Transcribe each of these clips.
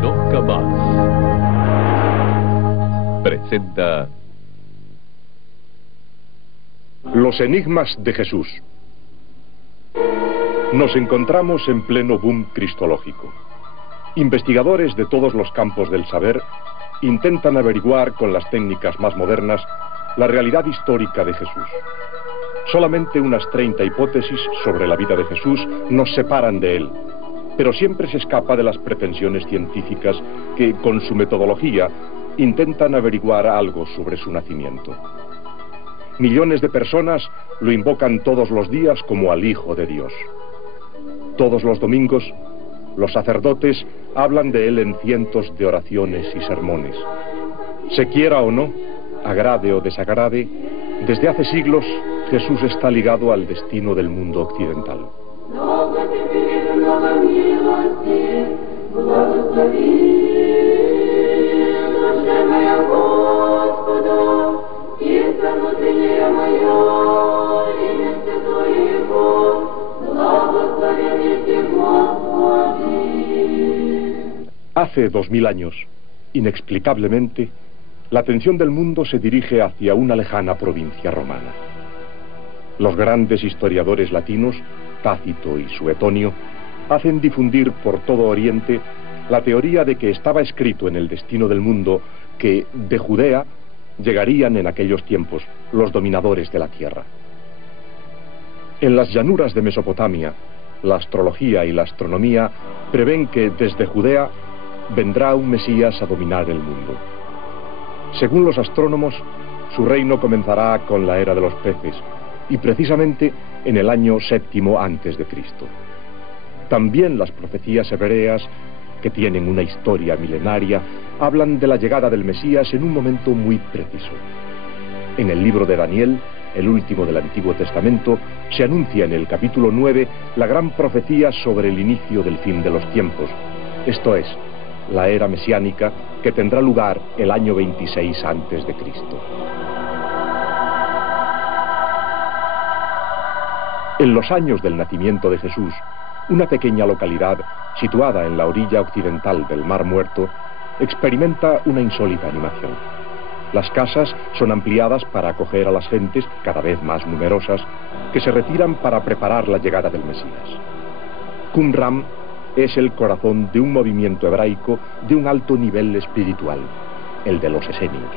Conozca Más presenta Los enigmas de Jesús. Nos encontramos en pleno boom cristológico. Investigadores de todos los campos del saber intentan averiguar con las técnicas más modernas la realidad histórica de Jesús. Solamente unas 30 hipótesis sobre la vida de Jesús nos separan de él, pero siempre se escapa de las pretensiones científicas que, con su metodología, intentan averiguar algo sobre su nacimiento. Millones de personas lo invocan todos los días como al Hijo de Dios. Todos los domingos, los sacerdotes hablan de él en cientos de oraciones y sermones. Se quiera o no, agrade o desagrade, desde hace siglos Jesús está ligado al destino del mundo occidental. Hace 2000 años, inexplicablemente, la atención del mundo se dirige hacia una lejana provincia romana. Los grandes historiadores latinos, Tácito y Suetonio, hacen difundir por todo Oriente la teoría de que estaba escrito en el destino del mundo que de Judea llegarían en aquellos tiempos los dominadores de la tierra. En las llanuras de Mesopotamia, la astrología y la astronomía prevén que desde Judea vendrá un Mesías a dominar el mundo. Según los astrónomos, su reino comenzará con la era de los peces, y precisamente en el año 7º a.C. También las profecías hebreas, que tienen una historia milenaria, hablan de la llegada del Mesías en un momento muy preciso. En el libro de Daniel, el último del Antiguo Testamento, se anuncia en el capítulo 9 la gran profecía sobre el inicio del fin de los tiempos, esto es, la era mesiánica que tendrá lugar el año 26 a.C. En los años del nacimiento de Jesús, una pequeña localidad situada en la orilla occidental del Mar Muerto experimenta una insólita animación. Las casas son ampliadas para acoger a las gentes, cada vez más numerosas, que se retiran para preparar la llegada del Mesías. Qumran es el corazón de un movimiento hebraico de un alto nivel espiritual, el de los esenios.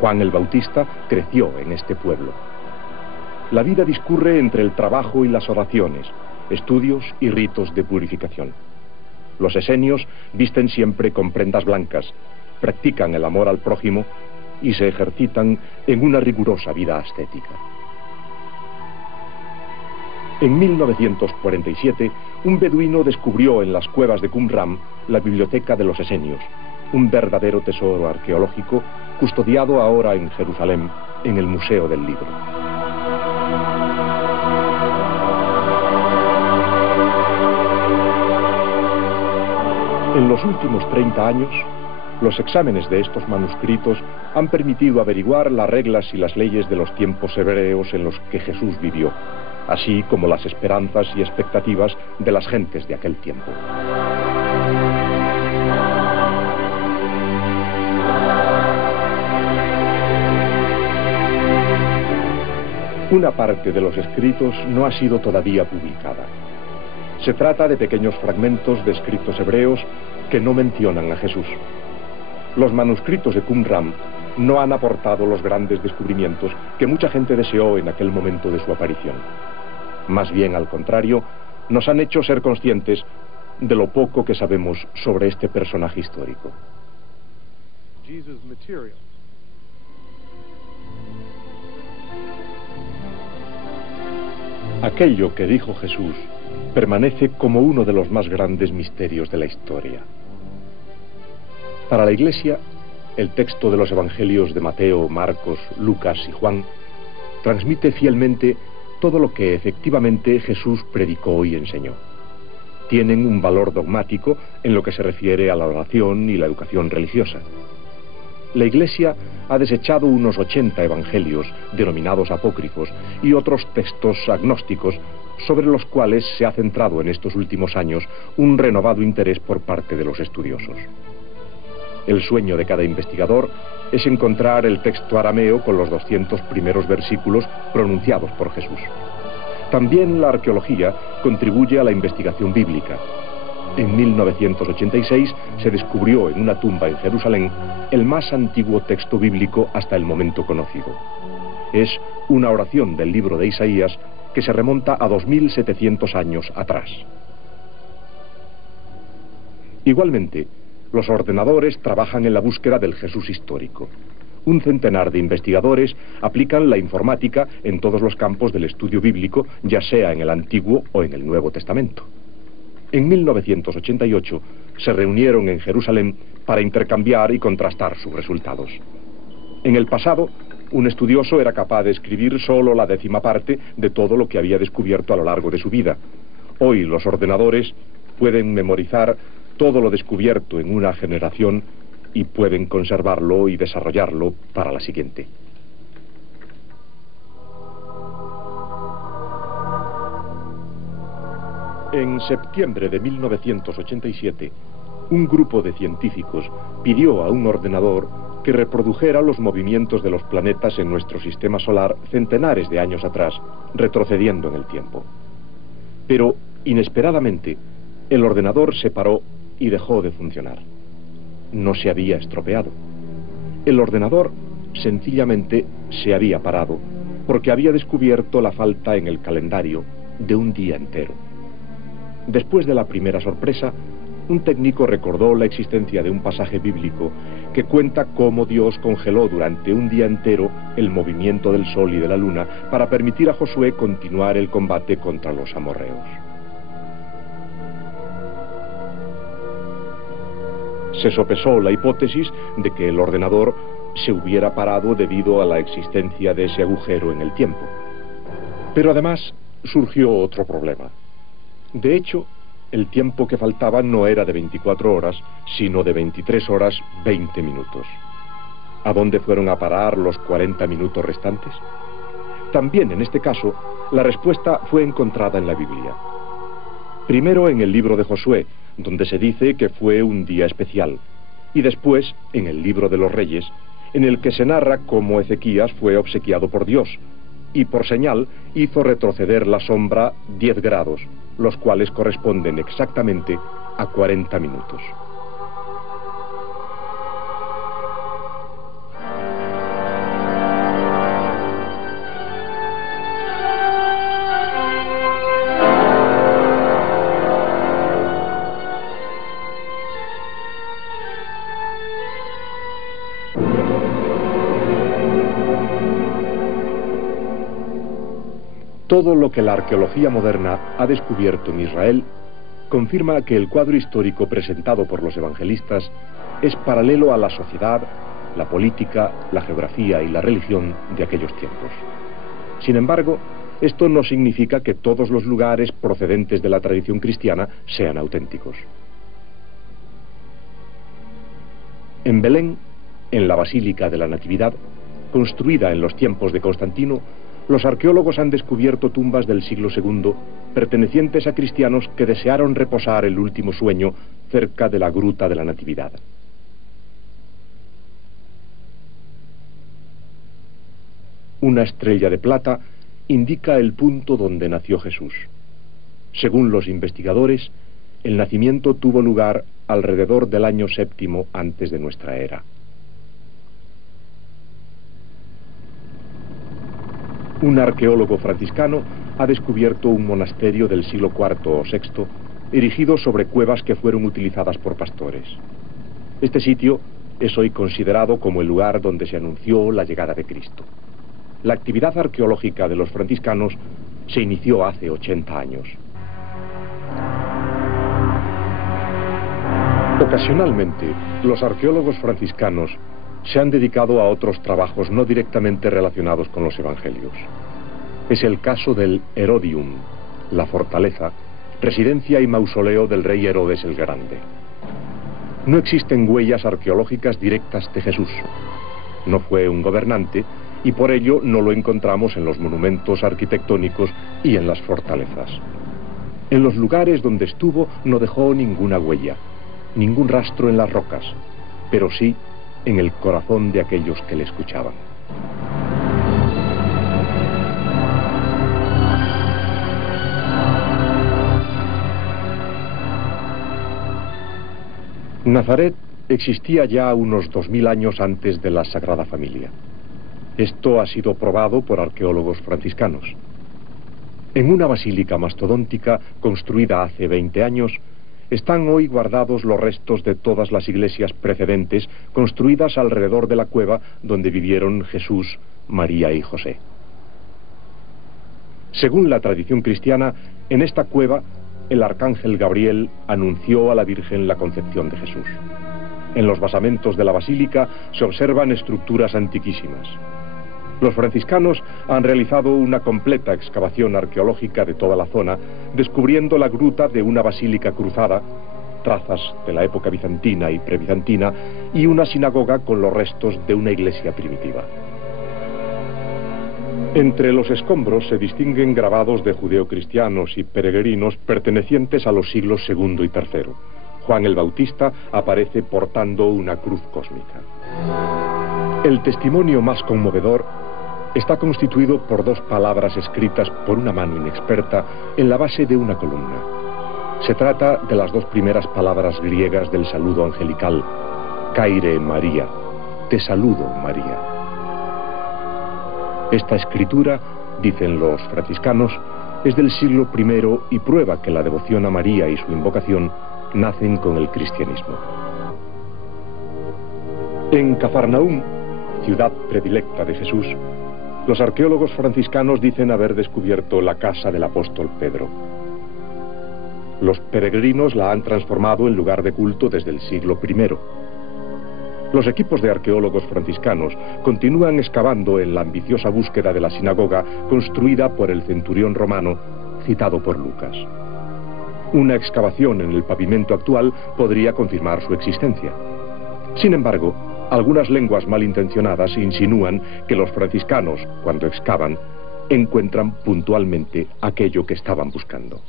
Juan el Bautista creció en este pueblo. La vida discurre entre el trabajo y las oraciones, estudios y ritos de purificación. Los esenios visten siempre con prendas blancas, practican el amor al prójimo y se ejercitan en una rigurosa vida ascética. En 1947, un beduino descubrió en las cuevas de Qumran la biblioteca de los esenios, un verdadero tesoro arqueológico custodiado ahora en Jerusalén, en el Museo del Libro. En los últimos 30 años, los exámenes de estos manuscritos han permitido averiguar las reglas y las leyes de los tiempos hebreos en los que Jesús vivió, así como las esperanzas y expectativas de las gentes de aquel tiempo. Una parte de los escritos no ha sido todavía publicada. Se trata de pequeños fragmentos de escritos hebreos que no mencionan a Jesús. Los manuscritos de Qumran no han aportado los grandes descubrimientos que mucha gente deseó en aquel momento de su aparición. Más bien, al contrario, nos han hecho ser conscientes de lo poco que sabemos sobre este personaje histórico. Aquello que dijo Jesús permanece como uno de los más grandes misterios de la historia. Para la Iglesia, el texto de los evangelios de Mateo, Marcos, Lucas y Juan transmite fielmente todo lo que efectivamente Jesús predicó y enseñó. Tienen un valor dogmático en lo que se refiere a la oración y la educación religiosa. La Iglesia ha desechado unos 80 evangelios, denominados apócrifos, y otros textos agnósticos, sobre los cuales se ha centrado en estos últimos años un renovado interés por parte de los estudiosos. El sueño de cada investigador es encontrar el texto arameo con los 200 primeros versículos pronunciados por Jesús. También la arqueología contribuye a la investigación bíblica. En 1986 se descubrió en una tumba en Jerusalén el más antiguo texto bíblico hasta el momento conocido. Es una oración del libro de Isaías que se remonta a 2700 años atrás. Igualmente, los ordenadores trabajan en la búsqueda del Jesús histórico. Un centenar de investigadores aplican la informática en todos los campos del estudio bíblico, ya sea en el Antiguo o en el Nuevo Testamento. En 1988 se reunieron en Jerusalén para intercambiar y contrastar sus resultados. En el pasado, un estudioso era capaz de escribir solo la 10ª parte de todo lo que había descubierto a lo largo de su vida. Hoy los ordenadores pueden memorizar todo lo descubierto en una generación y pueden conservarlo y desarrollarlo para la siguiente. En septiembre de 1987, un grupo de científicos pidió a un ordenador que reprodujera los movimientos de los planetas en nuestro sistema solar centenares de años atrás, retrocediendo en el tiempo. Pero, inesperadamente, el ordenador se paró y dejó de funcionar. No se había estropeado. El ordenador sencillamente se había parado porque había descubierto la falta en el calendario de un día entero. Después de la primera sorpresa, un técnico recordó la existencia de un pasaje bíblico que cuenta cómo Dios congeló durante un día entero el movimiento del sol y de la luna para permitir a Josué continuar el combate contra los amorreos. Se sopesó la hipótesis de que el ordenador se hubiera parado debido a la existencia de ese agujero en el tiempo. Pero además surgió otro problema. De hecho, el tiempo que faltaba no era de 24 horas, sino de 23 horas 20 minutos. ¿A dónde fueron a parar los 40 minutos restantes? También en este caso, la respuesta fue encontrada en la Biblia. Primero en el libro de Josué, donde se dice que fue un día especial, y después en el libro de los Reyes, en el que se narra cómo Ezequías fue obsequiado por Dios, y por señal hizo retroceder la sombra 10 grados, los cuales corresponden exactamente a 40 minutos. Todo lo que la arqueología moderna ha descubierto en Israel confirma que el cuadro histórico presentado por los evangelistas es paralelo a la sociedad, la política, la geografía y la religión de aquellos tiempos. Sin embargo, esto no significa que todos los lugares procedentes de la tradición cristiana sean auténticos. En Belén, en la Basílica de la Natividad, construida en los tiempos de Constantino, los arqueólogos han descubierto tumbas del siglo II pertenecientes a cristianos que desearon reposar el último sueño cerca de la Gruta de la Natividad. Una estrella de plata indica el punto donde nació Jesús. Según los investigadores, el nacimiento tuvo lugar alrededor del año 7 antes de nuestra era. Un arqueólogo franciscano ha descubierto un monasterio del siglo IV o VI, erigido sobre cuevas que fueron utilizadas por pastores. Este sitio es hoy considerado como el lugar donde se anunció la llegada de Cristo. La actividad arqueológica de los franciscanos se inició hace 80 años. Ocasionalmente, los arqueólogos franciscanos se han dedicado a otros trabajos no directamente relacionados con los evangelios. Es el caso del Herodium, la fortaleza, residencia y mausoleo del rey Herodes el Grande. No existen huellas arqueológicas directas de Jesús. No fue un gobernante y por ello no lo encontramos en los monumentos arquitectónicos y en las fortalezas. En los lugares donde estuvo no dejó ninguna huella, ningún rastro en las rocas, pero sí en el corazón de aquellos que le escuchaban. Nazaret existía ya unos 2000 años antes de la Sagrada Familia. Esto ha sido probado por arqueólogos franciscanos. En una basílica mastodóntica construida hace 20 años, están hoy guardados los restos de todas las iglesias precedentes construidas alrededor de la cueva donde vivieron Jesús, María y José. Según la tradición cristiana, en esta cueva el arcángel Gabriel anunció a la Virgen la concepción de Jesús. En los basamentos de la basílica se observan estructuras antiquísimas. Los franciscanos han realizado una completa excavación arqueológica de toda la zona, descubriendo la gruta de una basílica cruzada, trazas de la época bizantina y prebizantina, y una sinagoga con los restos de una iglesia primitiva. Entre los escombros se distinguen grabados de judeocristianos y peregrinos pertenecientes a los siglos II y III. Juan el Bautista aparece portando una cruz cósmica. El testimonio más conmovedor está constituido por 2 palabras escritas por una mano inexperta en la base de una columna. Se trata de las 2 primeras palabras griegas del saludo angelical, Kyrie María, te saludo María. Esta escritura, dicen los franciscanos, es del siglo I y prueba que la devoción a María y su invocación nacen con el cristianismo. En Cafarnaúm, ciudad predilecta de Jesús, los arqueólogos franciscanos dicen haber descubierto la casa del apóstol Pedro. Los peregrinos la han transformado en lugar de culto desde el siglo I. Los equipos de arqueólogos franciscanos continúan excavando en la ambiciosa búsqueda de la sinagoga construida por el centurión romano citado por Lucas. Una excavación en el pavimento actual podría confirmar su existencia. Sin embargo, algunas lenguas malintencionadas insinúan que los franciscanos, cuando excavan, encuentran puntualmente aquello que estaban buscando.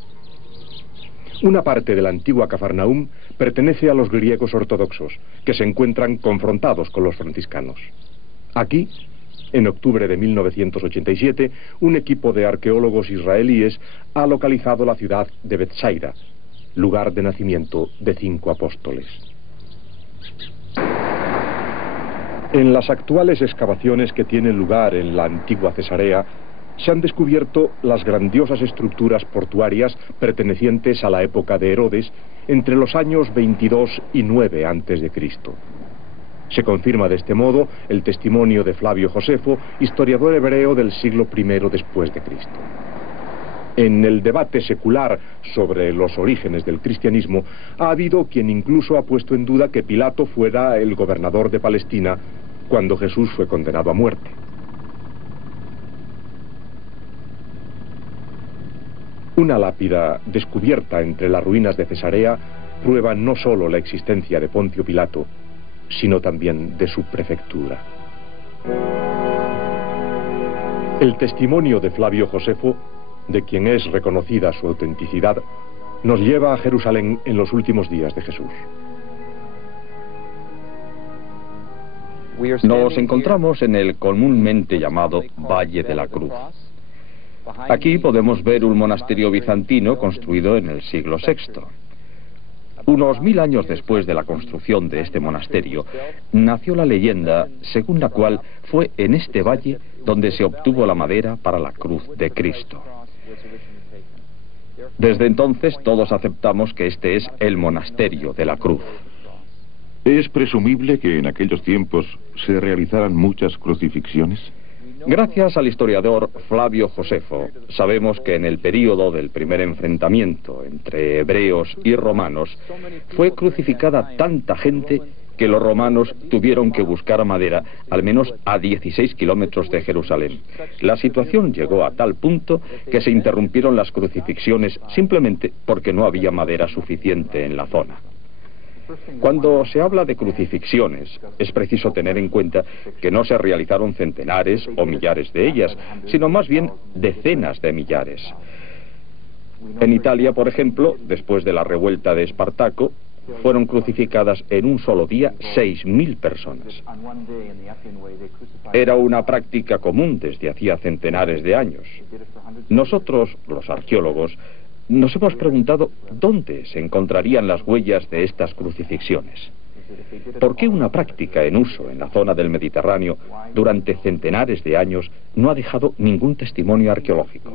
Una parte de la antigua Cafarnaúm pertenece a los griegos ortodoxos, que se encuentran confrontados con los franciscanos. Aquí, en octubre de 1987, un equipo de arqueólogos israelíes ha localizado la ciudad de Betsaida, lugar de nacimiento de 5 apóstoles. En las actuales excavaciones que tienen lugar en la antigua Cesarea, se han descubierto las grandiosas estructuras portuarias pertenecientes a la época de Herodes entre los años 22 y 9 a.C. Se confirma de este modo el testimonio de Flavio Josefo, historiador hebreo del siglo I después de Cristo. En el debate secular sobre los orígenes del cristianismo, ha habido quien incluso ha puesto en duda que Pilato fuera el gobernador de Palestina cuando Jesús fue condenado a muerte. Una lápida descubierta entre las ruinas de Cesarea prueba no solo la existencia de Poncio Pilato, sino también de su prefectura. El testimonio de Flavio Josefo, de quien es reconocida su autenticidad, nos lleva a Jerusalén en los últimos días de Jesús. Nos encontramos en el comúnmente llamado Valle de la Cruz. Aquí podemos ver un monasterio bizantino construido en el siglo VI. Unos 1000 años después de la construcción de este monasterio, nació la leyenda según la cual fue en este valle donde se obtuvo la madera para la cruz de Cristo. Desde entonces todos aceptamos que este es el monasterio de la cruz. ¿Es presumible que en aquellos tiempos se realizaran muchas crucifixiones? Gracias al historiador Flavio Josefo, sabemos que en el período del primer enfrentamiento entre hebreos y romanos fue crucificada tanta gente que los romanos tuvieron que buscar madera al menos a 16 kilómetros de Jerusalén. La situación llegó a tal punto que se interrumpieron las crucifixiones simplemente porque no había madera suficiente en la zona. Cuando se habla de crucifixiones, es preciso tener en cuenta que no se realizaron centenares o millares de ellas, sino más bien decenas de millares. En Italia, por ejemplo, después de la revuelta de Espartaco, fueron crucificadas en un solo día 6.000 personas. Era una práctica común desde hacía centenares de años. Nosotros, los arqueólogos, nos hemos preguntado dónde se encontrarían las huellas de estas crucifixiones. ¿Por qué una práctica en uso en la zona del Mediterráneo durante centenares de años no ha dejado ningún testimonio arqueológico?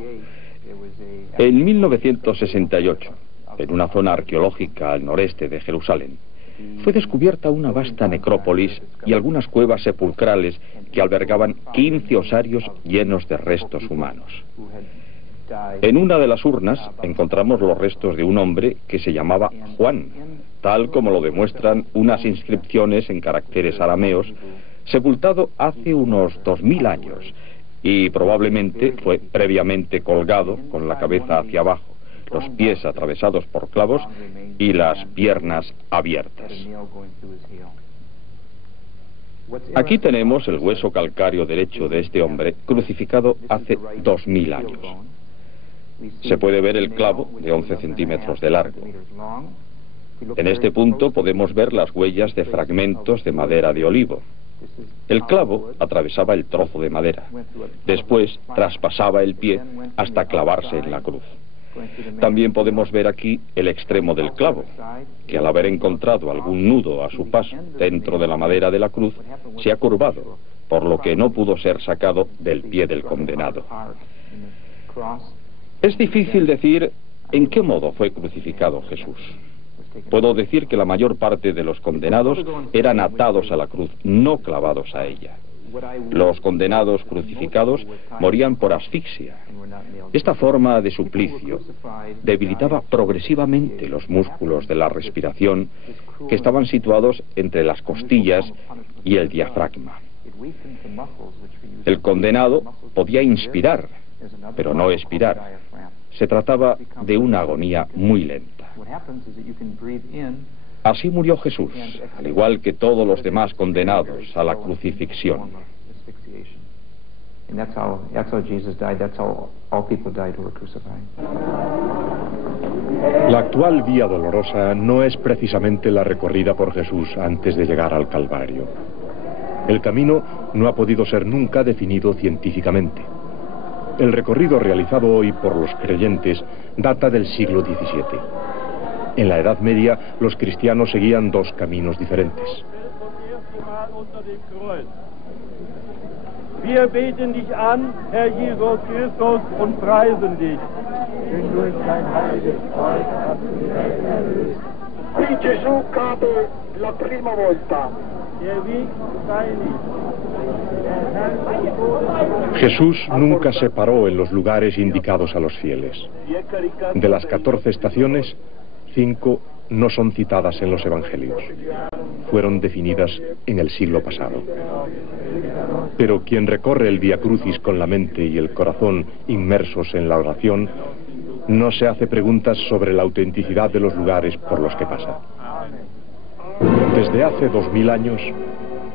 En 1968, en una zona arqueológica al noreste de Jerusalén, fue descubierta una vasta necrópolis y algunas cuevas sepulcrales que albergaban 15 osarios llenos de restos humanos. En una de las urnas encontramos los restos de un hombre que se llamaba Juan, tal como lo demuestran unas inscripciones en caracteres arameos, sepultado hace unos 2000 años y probablemente fue previamente colgado con la cabeza hacia abajo, los pies atravesados por clavos y las piernas abiertas. Aquí tenemos el hueso calcáreo derecho de este hombre crucificado hace 2000 años. Se puede ver el clavo de 11 centímetros de largo. En este punto podemos ver las huellas de fragmentos de madera de olivo. El clavo atravesaba el trozo de madera. Después traspasaba el pie hasta clavarse en la cruz. También podemos ver aquí el extremo del clavo, que al haber encontrado algún nudo a su paso dentro de la madera de la cruz, se ha curvado, por lo que no pudo ser sacado del pie del condenado. Es difícil decir en qué modo fue crucificado Jesús. Puedo decir que la mayor parte de los condenados eran atados a la cruz, no clavados a ella. Los condenados crucificados morían por asfixia. Esta forma de suplicio debilitaba progresivamente los músculos de la respiración que estaban situados entre las costillas y el diafragma. El condenado podía inspirar, pero no expirar. Se trataba de una agonía muy lenta. Así murió Jesús, al igual que todos los demás condenados a la crucifixión. La actual Vía Dolorosa no es precisamente la recorrida por Jesús antes de llegar al Calvario. El camino no ha podido ser nunca definido científicamente. El recorrido realizado hoy por los creyentes data del siglo XVII. En la Edad Media, los cristianos seguían dos caminos diferentes. Wir beten dich an, Herr Jesus Christus, und preisen dich. Denn durch dein heiliges Kreuz hast du die Welt erlöst. Qui Gesù cade la prima volta. Der Weg sei nicht. Jesús nunca se paró en los lugares indicados a los fieles. De las 14 estaciones, 5 no son citadas en los evangelios. Fueron definidas en el siglo pasado. Pero quien recorre el Vía Crucis con la mente y el corazón inmersos en la oración, no se hace preguntas sobre la autenticidad de los lugares por los que pasa. Desde hace 2000 años,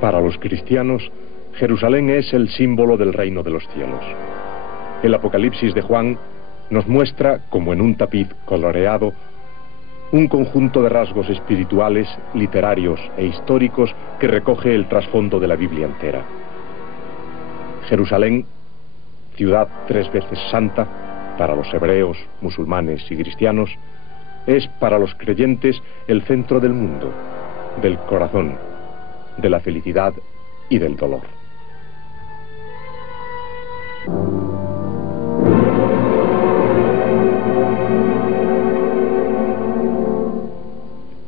para los cristianos, Jerusalén es el símbolo del reino de los cielos. El Apocalipsis de Juan nos muestra, como en un tapiz coloreado, un conjunto de rasgos espirituales, literarios e históricos que recoge el trasfondo de la Biblia entera. Jerusalén, ciudad 3 veces santa, para los hebreos, musulmanes y cristianos, es para los creyentes el centro del mundo, del corazón, de la felicidad y del dolor.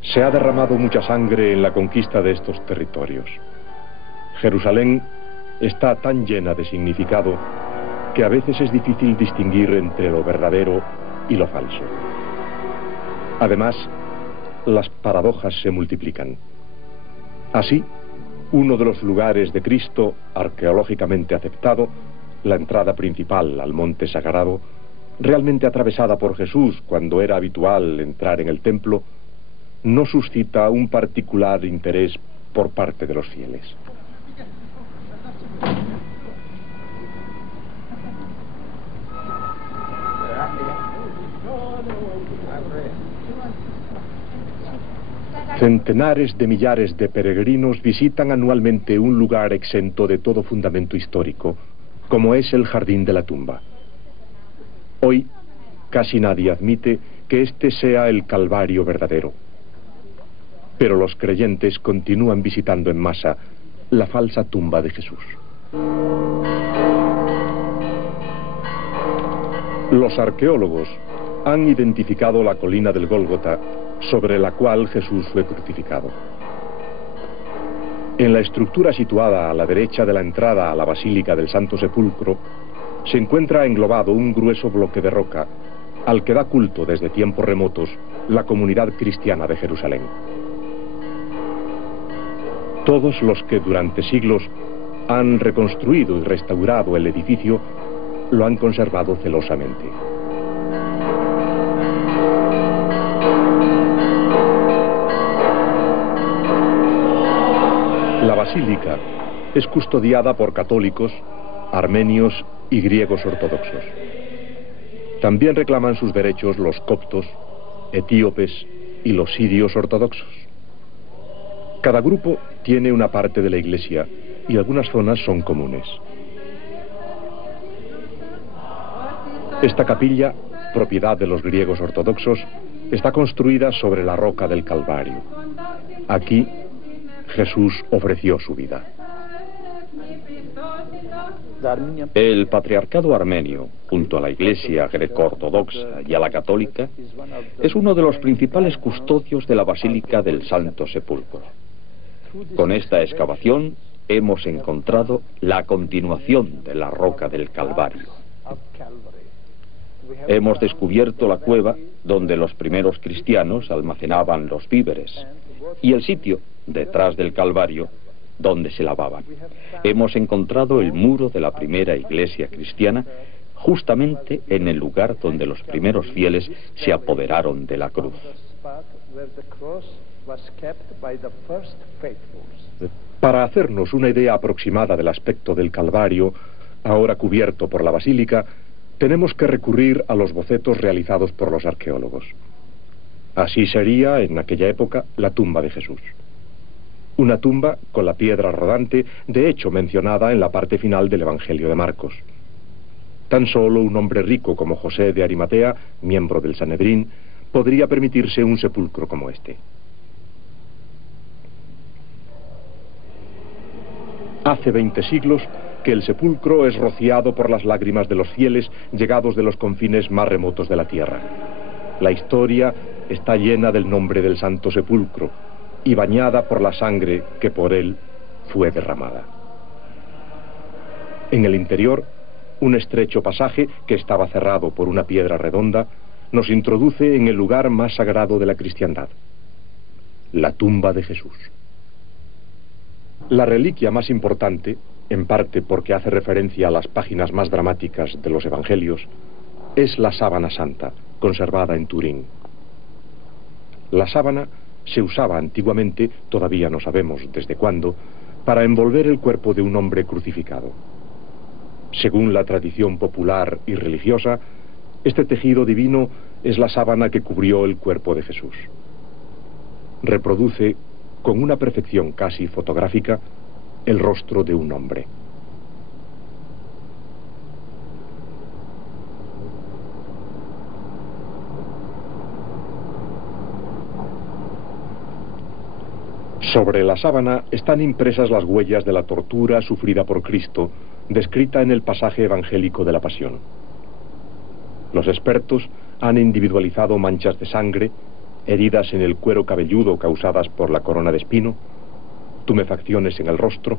Se ha derramado mucha sangre en la conquista de estos territorios. Jerusalén está tan llena de significado que a veces es difícil distinguir entre lo verdadero y lo falso. Además, las paradojas se multiplican. Así, uno de los lugares de Cristo arqueológicamente aceptado, la entrada principal al monte sagrado, realmente atravesada por Jesús cuando era habitual entrar en el templo, no suscita un particular interés por parte de los fieles. Centenares de millares de peregrinos visitan anualmente un lugar exento de todo fundamento histórico, como es el Jardín de la Tumba. Hoy, casi nadie admite que este sea el Calvario verdadero. Pero los creyentes continúan visitando en masa la falsa tumba de Jesús. Los arqueólogos han identificado la colina del Gólgota, sobre la cual Jesús fue crucificado. En la estructura situada a la derecha de la entrada a la Basílica del Santo Sepulcro, se encuentra englobado un grueso bloque de roca, al que da culto desde tiempos remotos la comunidad cristiana de Jerusalén. Todos los que durante siglos han reconstruido y restaurado el edificio lo han conservado celosamente. La basílica es custodiada por católicos, armenios y griegos ortodoxos. También reclaman sus derechos los coptos, etíopes y los sirios ortodoxos. Cada grupo tiene una parte de la iglesia y algunas zonas son comunes. Esta capilla, propiedad de los griegos ortodoxos, está construida sobre la roca del Calvario. Aquí Jesús ofreció su vida. El patriarcado armenio, junto a la Iglesia greco-ortodoxa y a la católica, es uno de los principales custodios de la Basílica del Santo Sepulcro. Con esta excavación hemos encontrado la continuación de la roca del Calvario. Hemos descubierto la cueva donde los primeros cristianos almacenaban los víveres y el sitio detrás del Calvario donde se lavaban. Hemos encontrado el muro de la primera iglesia cristiana justamente en el lugar donde los primeros fieles se apoderaron de la cruz. Para hacernos una idea aproximada del aspecto del Calvario, ahora cubierto por la basílica, tenemos que recurrir a los bocetos realizados por los arqueólogos. Así sería, en aquella época, la tumba de Jesús. Una tumba con la piedra rodante, de hecho mencionada en la parte final del Evangelio de Marcos. Tan solo un hombre rico como José de Arimatea, miembro del Sanedrín, podría permitirse un sepulcro como este. Hace 20 siglos que el sepulcro es rociado por las lágrimas de los fieles llegados de los confines más remotos de la tierra. La historia está llena del nombre del Santo Sepulcro y bañada por la sangre que por él fue derramada. En el interior, un estrecho pasaje que estaba cerrado por una piedra redonda nos introduce en el lugar más sagrado de la cristiandad, la tumba de Jesús. La reliquia más importante, en parte porque hace referencia a las páginas más dramáticas de los evangelios, es la sábana santa, conservada en Turín. La sábana se usaba antiguamente, todavía no sabemos desde cuándo, para envolver el cuerpo de un hombre crucificado. Según la tradición popular y religiosa, este tejido divino es la sábana que cubrió el cuerpo de Jesús. Reproduce, con una perfección casi fotográfica, el rostro de un hombre. Sobre la sábana están impresas las huellas de la tortura sufrida por Cristo, descrita en el pasaje evangélico de la Pasión. Los expertos han individualizado manchas de sangre, heridas en el cuero cabelludo causadas por la corona de espino, tumefacciones en el rostro,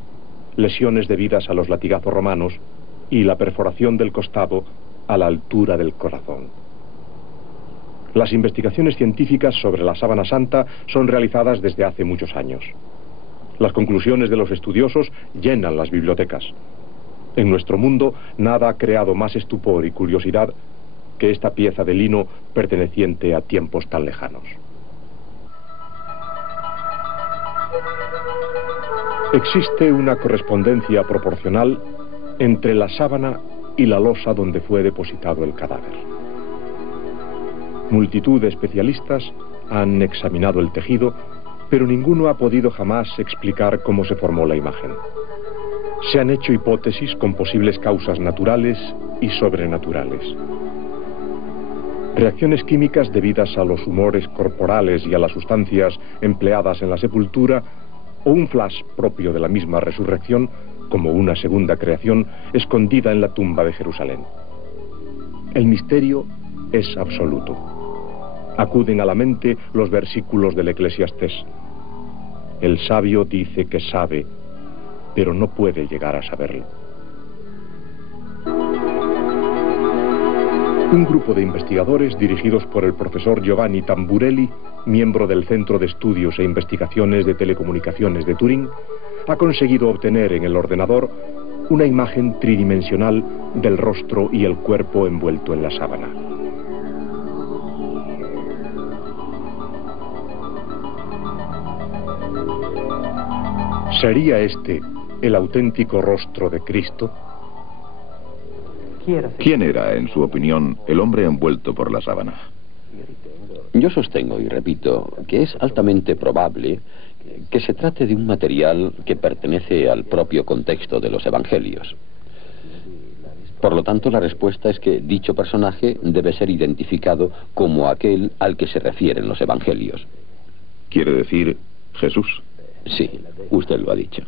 lesiones debidas a los latigazos romanos y la perforación del costado a la altura del corazón. Las investigaciones científicas sobre la sábana santa son realizadas desde hace muchos años. Las conclusiones de los estudiosos llenan las bibliotecas. En nuestro mundo nada ha creado más estupor y curiosidad que esta pieza de lino perteneciente a tiempos tan lejanos. Existe una correspondencia proporcional entre la sábana y la losa donde fue depositado el cadáver. Multitud de especialistas han examinado el tejido, pero ninguno ha podido jamás explicar cómo se formó la imagen. Se han hecho hipótesis con posibles causas naturales y sobrenaturales. Reacciones químicas debidas a los humores corporales y a las sustancias empleadas en la sepultura, o un flash propio de la misma resurrección, como una segunda creación escondida en la tumba de Jerusalén. El misterio es absoluto. Acuden a la mente los versículos del Eclesiastés. El sabio dice que sabe, pero no puede llegar a saberlo. Un grupo de investigadores dirigidos por el profesor Giovanni Tamburelli, miembro del Centro de Estudios e Investigaciones de Telecomunicaciones de Turín, ha conseguido obtener en el ordenador una imagen tridimensional del rostro y el cuerpo envuelto en la sábana. ¿Sería este el auténtico rostro de Cristo? ¿Quién era, en su opinión, el hombre envuelto por la sábana? Yo sostengo y repito que es altamente probable que se trate de un material que pertenece al propio contexto de los evangelios. Por lo tanto, la respuesta es que dicho personaje debe ser identificado como aquel al que se refieren los evangelios. ¿Quiere decir Jesús? Sí, usted lo ha dicho.